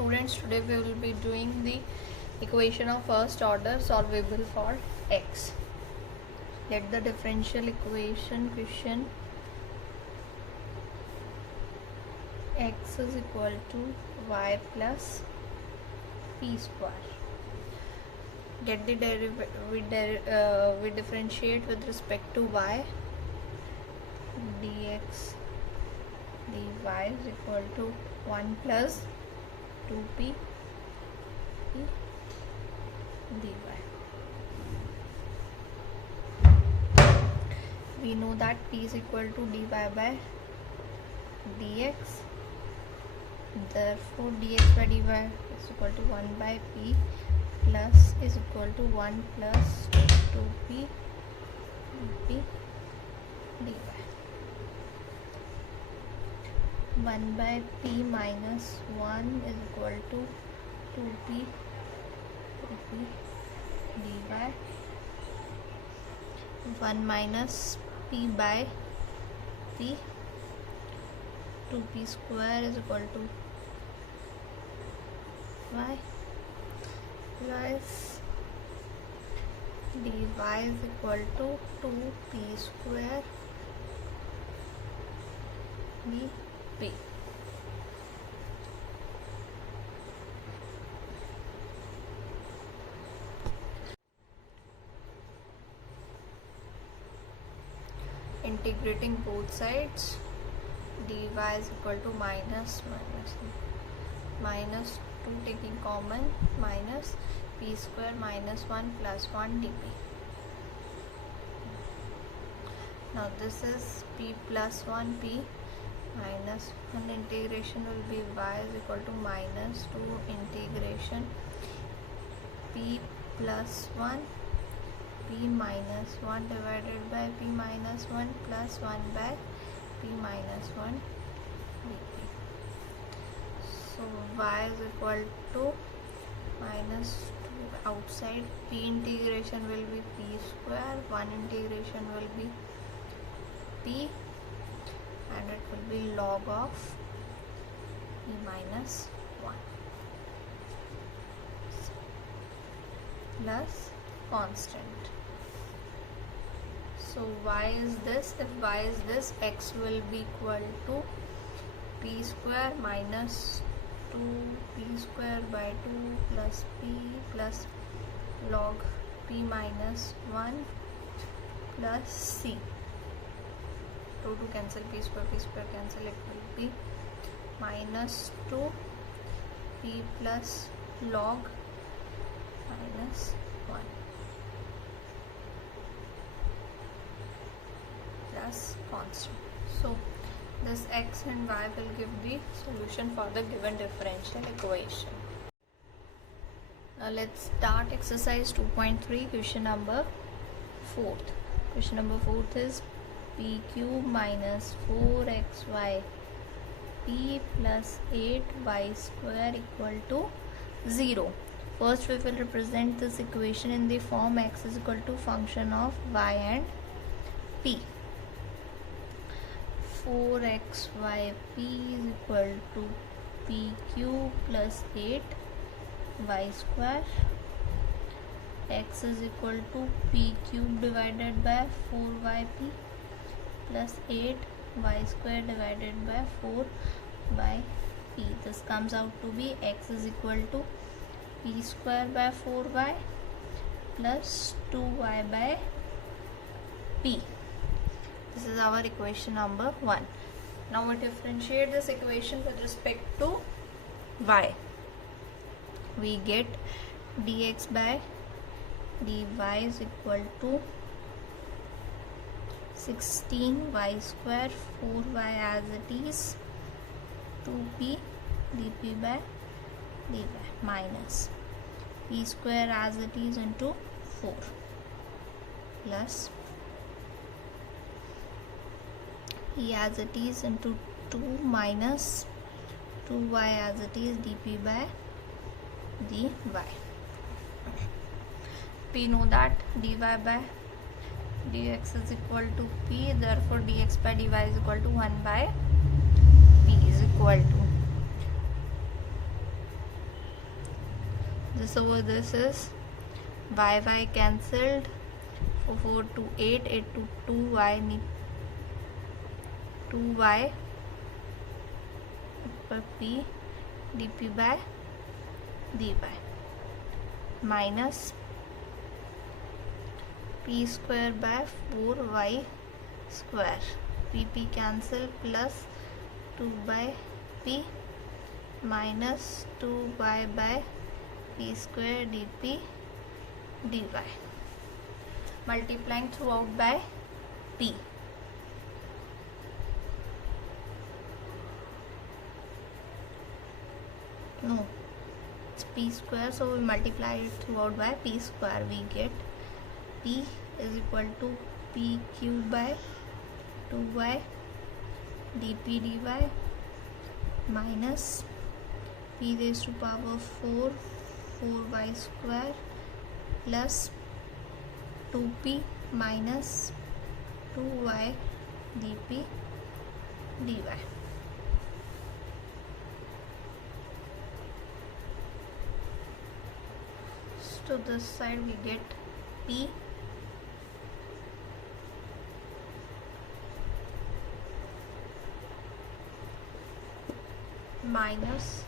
students, today we will be doing the equation of first order solvable for x. Let the differential equation question x is equal to y plus p square. Get the we differentiate with respect to y. Dx dy is equal to 1 plus 2p dy. We know that p is equal to dy by dx. Therefore dx by dy is equal to 1 by p plus is equal to 1 plus 2p dy. 1 by p minus 1 is equal to 2p dy. 1 minus p by p, 2p square is equal to y plus dy is equal to 2p square dp. Integrating both sides, dy is equal to minus 2 taking common minus p square minus 1 plus 1 dp. Now this is p plus 1 p minus 1 integration will be y is equal to minus 2 integration p plus 1 p minus 1 divided by p minus 1 plus 1 by p minus 1 dp. So y is equal to minus 2 outside, p integration will be p square, 1 integration will be p, and it will be log of p minus 1 plus constant. So y is this, if y is this, x will be equal to p square minus 2p square by 2 plus p plus log p minus 1 plus c. 2 cancel, p square cancel, it will be minus 2 p plus log minus 1 plus constant. So this x and y will give the solution for the given differential equation. Now let's start exercise 2.3, question number 4. Question number 4 is p cube minus 4xy p plus 8y square equal to 0. First we will represent this equation in the form x is equal to function of y and p. 4xy p is equal to p cube plus 8y square. X is equal to p cube divided by 4yp plus 8y square divided by 4yp. This comes out to be x is equal to p square by 4y plus 2y by p. This is our equation number 1. Now we differentiate this equation with respect to y. We get dx by dy is equal to 16y square 4y as it is 2p dp by dy minus p square as it is into 4 plus e as it is into 2 minus 2y as it is dp by dy. We know that dy by dx is equal to p, therefore dx by dy is equal to 1 by p is equal to this over this is y cancelled, 4 to 8, 8 to 2y 2y per p dp by dy minus p square by 4y square, pp cancel, plus 2 by p minus 2y by p square dp dy, multiplying throughout by p. No, it's p square, so we multiply it throughout by p square. We get p is equal to p cube by 2y dp dy minus p raised to power 4 4y square plus 2p minus 2y dp dy. So this side we get p minus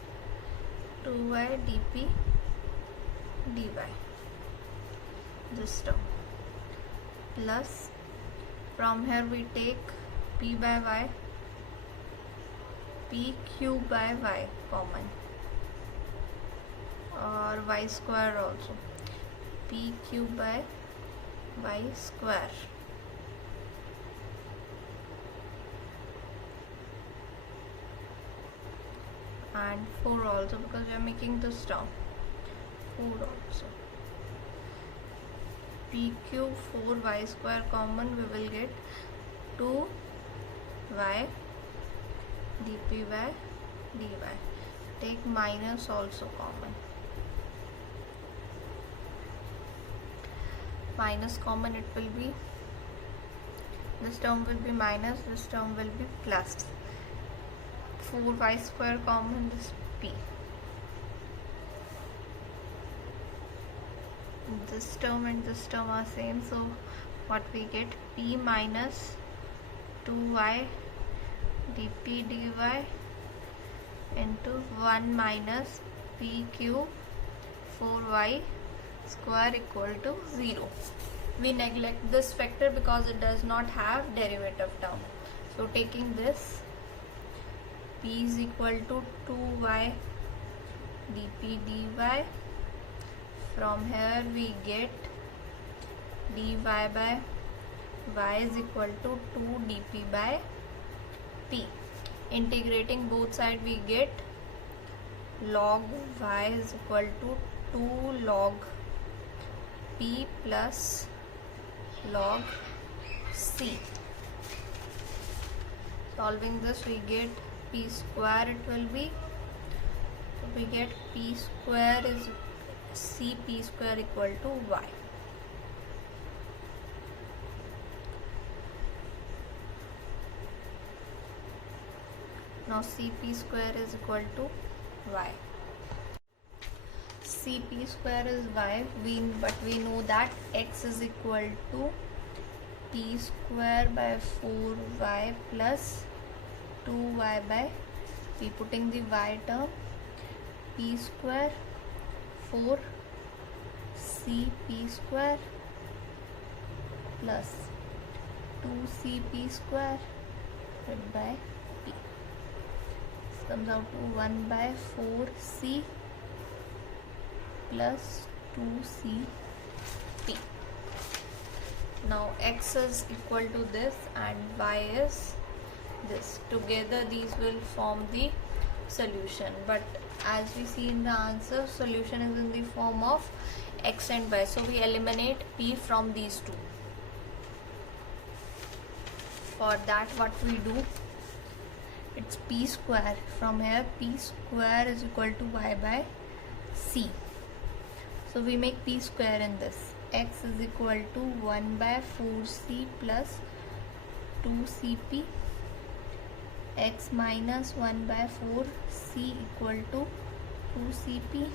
2y dp dy, this term, plus from here we take p by y, p cube by y common, or y square also, p cube by y square and 4 also, because we are making this term 4 also. P cube 4y square common, we will get 2y dp by dy. Take minus also common, minus common, it will be, this term will be minus, this term will be plus. 4y square common, this p, this term and this term are same, so what we get, p minus 2y dp dy into 1 minus p cube 4y square equal to 0. We neglect this factor because it does not have derivative term. So taking this, p is equal to 2y dp dy. From here we get dy by y is equal to 2 dp by p. Integrating both sides we get log y is equal to 2 log p plus log c. Solving this we get p square, it will be, so we get p square is cp square equal to y. Now cp square is equal to y. Cp square is y, but we know that x is equal to p square by 4y plus 2y by p. Putting the y term, p square 4 cp square plus 2cp square divided by p. This comes out to 1 by 4c plus 2cp. Now x is equal to this and y is this. Together these will form the solution, but as we see in the answer, solution is in the form of x and y, so we eliminate p from these two. For that what we do, it's p square, from here p square is equal to y by c, so we make p square in this. X is equal to 1 by 4c plus 2cp, x minus 1 by 4c equal to 2cp.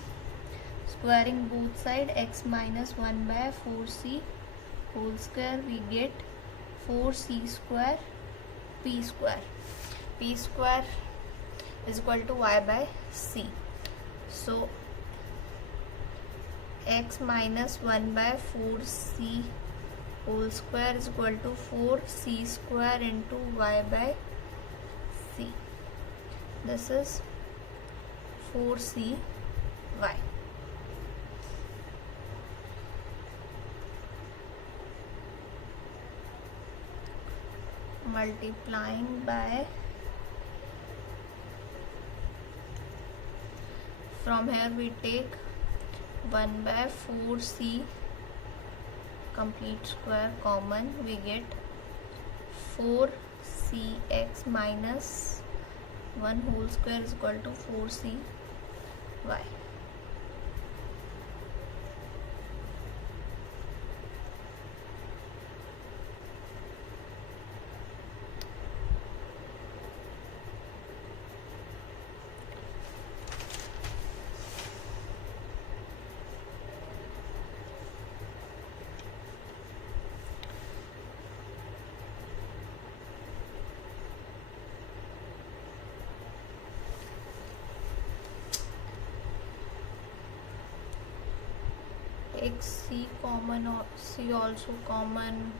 squaring both side, x minus 1 by 4c whole square, we get 4c square p square. P square is equal to y by c. So x minus 1 by 4c whole square is equal to 4c square into y by c. This is 4c y. Multiplying by, from here we take 1 by 4c complete square common, we get 4cx minus 1 whole square is equal to 4c y. Take c common or c also common.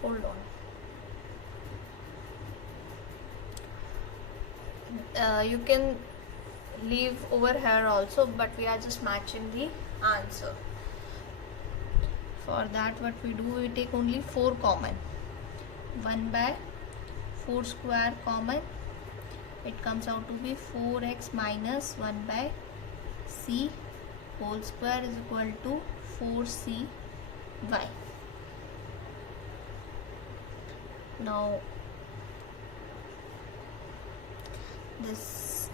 Hold on. You can leave over here also, but we are just matching the answer. For that what we do, we take only 4 common. 1 by 4 square common, it comes out to be 4x minus 1 by c whole square is equal to 4c y. Now this,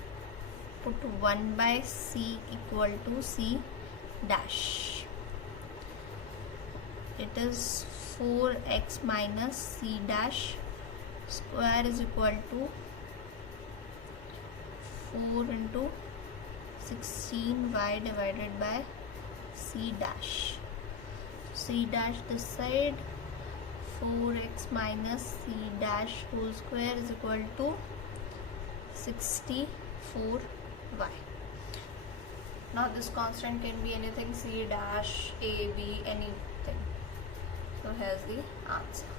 put 1 by c equal to c dash. It is 4x minus c dash square is equal to 4 into 16y divided by c dash. C dash this side, 4x minus c dash whole square is equal to 64y. Now this constant can be anything, c dash, a, b, anything. So here's the answer.